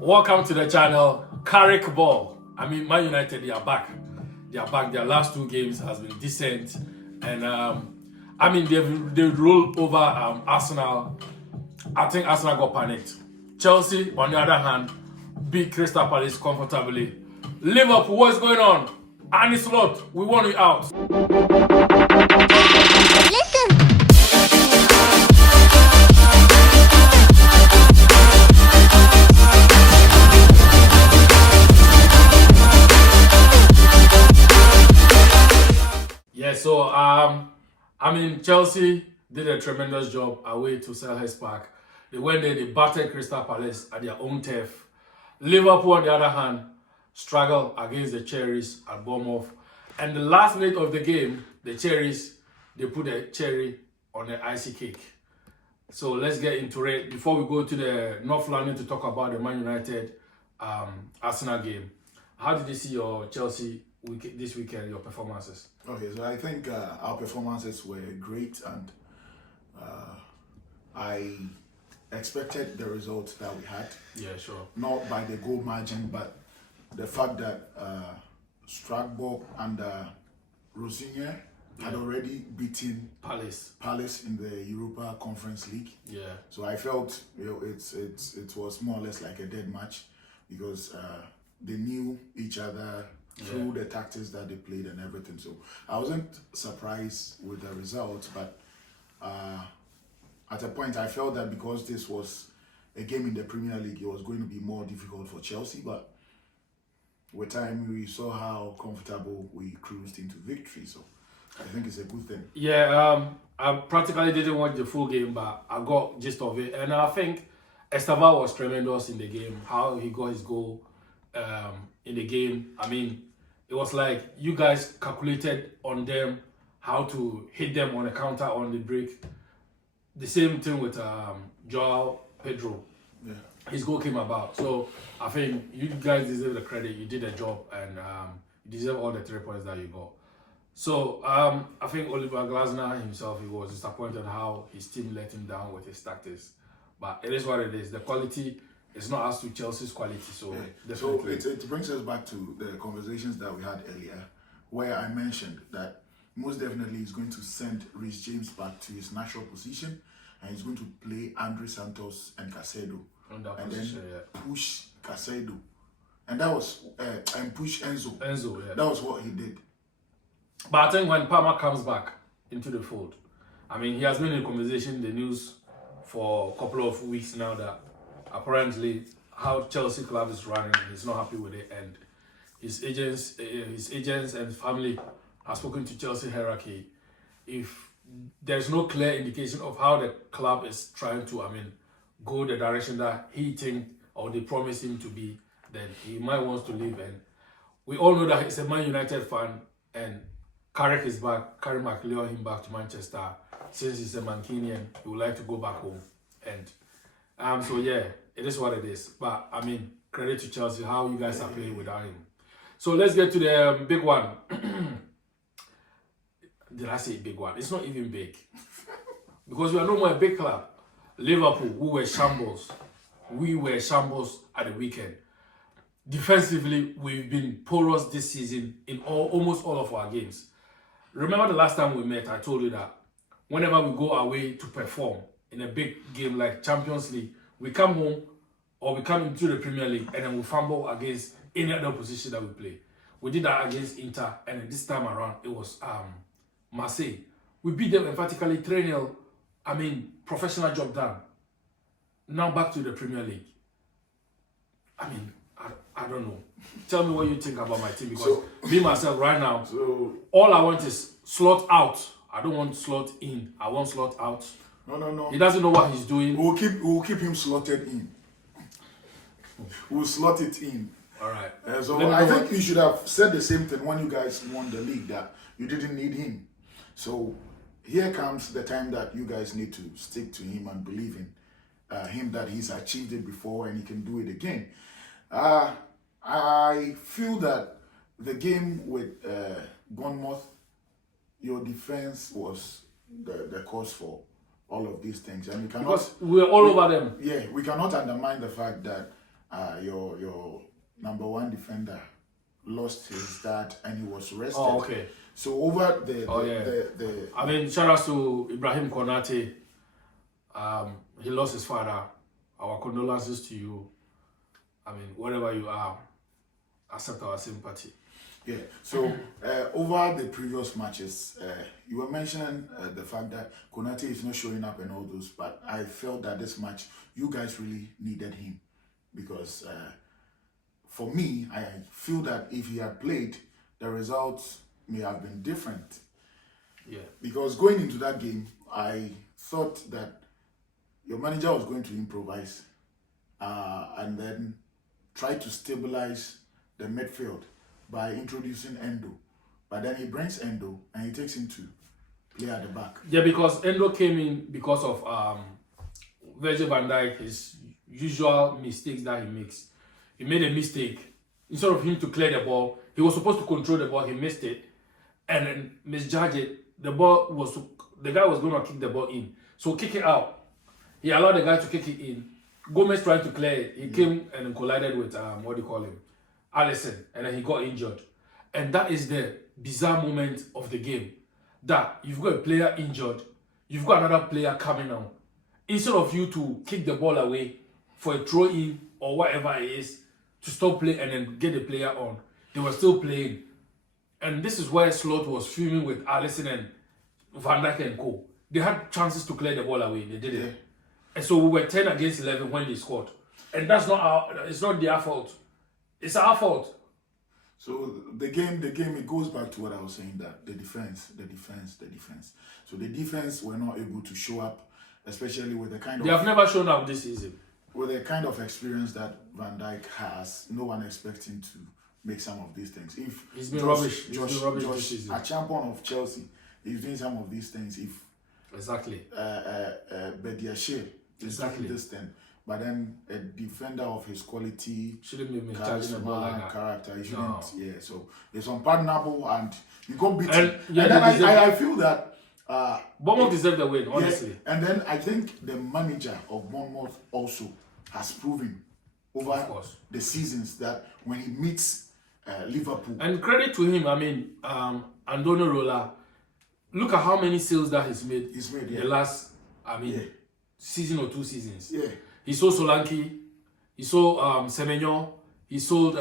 Welcome to the channel, Carrick Ball. Man United, they are back. They are back. Their last two games has been decent, and they've rolled over Arsenal. I think Arsenal got panicked. Chelsea, on the other hand, beat Crystal Palace comfortably. Liverpool, what's going on? Annie Slot, we want you out. Chelsea did a tremendous job away to Selhurst Park. They went there, they battered Crystal Palace at their own turf. Liverpool, on the other hand, struggled against the Cherries at Bournemouth. And the last minute of the game, the Cherries, they put a cherry on the icy cake. So let's get into it. Before we go to the North London to talk about the Man United Arsenal game, how did you see your Chelsea this weekend, your performances? Okay, so I think our performances were great, and I expected the results that we had. Yeah, sure. Not by the goal margin, but the fact that Strasbourg and Rosigne had already beaten Palace in the Europa Conference League. Yeah. So I felt it was more or less like a dead match because they knew each other through the tactics that they played and everything. So I wasn't surprised with the result, but at a point I felt that because this was a game in the Premier League, it was going to be more difficult for Chelsea. But with time, we saw how comfortable we cruised into victory. So I think it's a good thing. Yeah, I practically didn't watch the full game, but I got gist of it. And I think Estevao was tremendous in the game, how he got his goal in the game. It was like you guys calculated on them how to hit them on a counter on the break. The same thing with Joao, Pedro. Yeah. His goal came about. So I think you guys deserve the credit. You did a job, and you deserve all the 3 points that you got. So I think Oliver Glasner himself, he was disappointed how his team let him down with his tactics. But it is what it is. The quality is not as to Chelsea's quality. So definitely. So it brings us back to the conversations that we had earlier, where I mentioned that most definitely he's going to send Reece James back to his natural position, and he's going to play Andre Santos and Caicedo, and then push Caicedo, and that was and push Enzo. Yeah. That was what he did. But I think when Palmer comes back into the fold, he has been in conversation in the news for a couple of weeks now that apparently how Chelsea club is running, he's not happy with it, and his agents and family have spoken to Chelsea hierarchy. If there's no clear indication of how the club is trying to go the direction that he think or they promise him to be, then he might want to leave. And we all know that he's a Man United fan, and Carrick is back. Carrick might lure him back to Manchester. Since he's a Mancunian, he would like to go back home. And so yeah, it is what it is. But credit to Chelsea how you guys are playing without him. So let's get to the big one. Did I say big one? It's not even big. Because we are no more a big club. Liverpool, we were shambles. We were shambles at the weekend. Defensively, we've been porous this season in almost all of our games. Remember the last time we met, I told you that whenever we go away to perform in a big game like Champions League, we come home or we come into the Premier League and then we fumble against any other opposition that we play. We did that against Inter, and this time around it was Marseille. We beat them emphatically 3-0. Professional job done. Now back to the Premier League. I don't know. Tell me what you think about my team, because me myself right now, all I want is slot out. I don't want slot in. I want slot out. No. He doesn't know what he's doing. We'll keep him slotted in. We'll slot it in. All right. So I think you should have said the same thing when you guys won the league, that you didn't need him. So here comes the time that you guys need to stick to him and believe in him, that he's achieved it before and he can do it again. I feel that the game with Bournemouth, your defense was the cause for all of these things, and we cannot. Because we're all over them. Yeah, we cannot undermine the fact that your number one defender lost his dad and he was arrested. Oh, okay. So over I mean, shout out to Ibrahim Konate. He lost his father. Our condolences to you. I mean, wherever you are, accept our sympathy. Yeah. So over the previous matches, you were mentioning the fact that Konate is not showing up and all those, but I felt that this match you guys really needed him because for me, I feel that if he had played, the results may have been different. Yeah. Because going into that game, I thought that your manager was going to improvise and then try to stabilize the midfield by introducing Endo. But then he brings Endo and he takes him to play at the back. Yeah, because Endo came in because of Virgil van Dijk, his usual mistakes that he makes. He made a mistake. Instead of him to clear the ball, he was supposed to control the ball, he missed it. And then misjudged it. The guy was going to kick the ball in. So kick it out. He allowed the guy to kick it in. Gomez tried to clear it. He came and collided with, Alisson. And then he got injured. And that is the bizarre moment of the game. That you've got a player injured. You've got another player coming out. Instead of you to kick the ball away for a throw-in or whatever it is, to stop play and then get the player on, they were still playing. And this is where Slot was fuming with Alisson and Van Dijk and co. They had chances to clear the ball away. They didn't. Yeah. And so we were 10 against 11 when they scored. And that's not it's not their fault. It's our fault. So the game, it goes back to what I was saying, that the defense. So the defense were not able to show up, especially with the kind of... They have never shown up this season. With the kind of experience that Van Dijk has, no one expects him to make some of these things. If he's been rubbish. Josh, this season. A champion of Chelsea, he's doing some of these things. If exactly. Bediashile is doing this thing, but then a defender of his quality, shouldn't be charging the ball like that. Character, he shouldn't. No. Yeah, so it's unpardonable, and you can't beat him. Yeah, and then I feel that. Bournemouth deserved the win, honestly. Yeah, and then I think the manager of Bournemouth also has proven over the seasons that when he meets Liverpool. And credit to him, I mean, Andone Rola, look at how many sales that he's made in the last, season or 2 seasons. Yeah. He sold Solanke, he sold Semenyo, he sold,